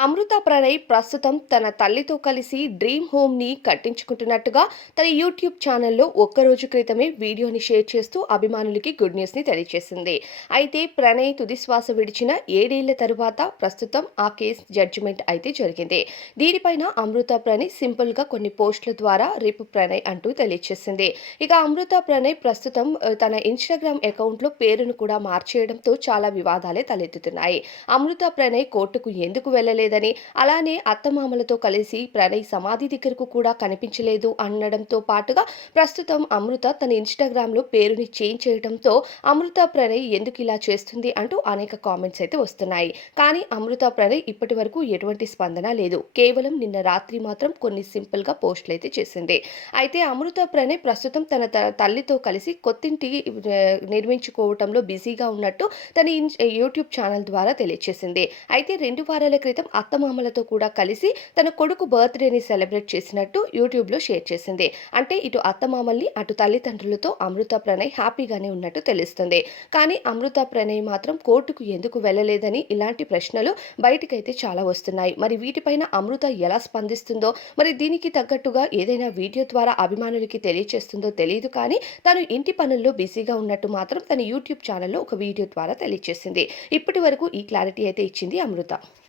అమృత ప్రణయ్ ప్రస్తుతం తన తల్లితో కలిసి డ్రీమ్ హోమ్‌ని కట్టించుకుంటున్నట్టుగా తన యూట్యూబ్ ఛానెల్‌లో ఒక్కరోజు క్రితమే వీడియోని షేర్ చేస్తూ అభిమానులకి గుడ్ న్యూస్‌ని తెలియజేసింది. అయితే ప్రణయ్ తుదిశ్వాస విడిచిన 7 ఏళ్ల తరువాత ప్రస్తుతం ఆ కేస్ జడ్జిమెంట్ అయితే జరిగింది. దీనిపైన అమృత ప్రణయ్ సింపుల్‌గా కొన్ని పోస్టుల ద్వారా రిప్ ప్రణయ్ అంటూ తెలియజేసింది. ఇక అమృత ప్రణయ్ ప్రస్తుతం తన ఇన్‌స్టాగ్రామ్ అకౌంట్‌లో పేరును కూడా మార్చేయడంతో చాలా వివాదాలే తలెత్తుతున్నాయి. అమృత ప్రణయ్ కోర్టుకు ఎందుకు వెళ్లలేదని, అలానే అత్తమామలతో కలిసి ప్రణయ్ సమాధి దగ్గరకు కూడా కనిపించలేదు అనడంతో పాటుగా ప్రస్తుతం అమృత తన ఇన్‌స్టాగ్రామ్‌లో పేరుని చేంజ్ చేయడంతో అమృత ప్రణయ్ ఎందుకు ఇలా చేస్తుంది అంటూ అనేక కామెంట్స్ అయితే వస్తున్నాయి. కానీ అమృత ప్రణయ్ ఇప్పటివరకు ఎటువంటి స్పందన లేదు. కేవలం నిన్న రాత్రి మాత్రం కొన్ని సింపుల్‌గా పోస్టులు అయితే చేసింది. అయితే అమృత ప్రణయ్ ప్రస్తుతం తన తల్లితో కలిసి కొత్తింటి నిర్మించుకోవటంలో బిజీగా ఉన్నట్టు తన యూట్యూబ్ ఛానెల్ ద్వారా తెలియజేసింది. అయితే 2 వారాల క్రితం అత్తమామలతో కూడా కలిసి తన కొడుకు బర్త్‌డేని సెలబ్రేట్ చేసినట్టు యూట్యూబ్‌లో షేర్ చేసింది. అంటే ఇటు అత్తమామల్ని, అటు తల్లిదండ్రులతో అమృత ప్రణయ్ హ్యాపీగానే ఉన్నట్టు తెలుస్తుంది. కానీ అమృత ప్రణయ్ మాత్రం కోర్టుకు ఎందుకు వెళ్ళలేదని ఇలాంటి ప్రశ్నలు బయటికైతే చాలా వస్తున్నాయి. మరి వీటిపైన అమృత ఎలా స్పందిస్తుందో, మరి దీనికి తగ్గట్టుగా ఏదైనా వీడియో ద్వారా అభిమానులకి తెలియచేస్తుందో తెలీదు కానీ తను ఇంటి పనుల్లో బిజీగా ఉన్నట్టు మాత్రం తన యూట్యూబ్ ఛానెల్‌లో ఒక వీడియో ద్వారా తెలియజేసింది. ఇప్పటి వరకు ఈ క్లారిటీ అయితే ఇచ్చింది అమృత.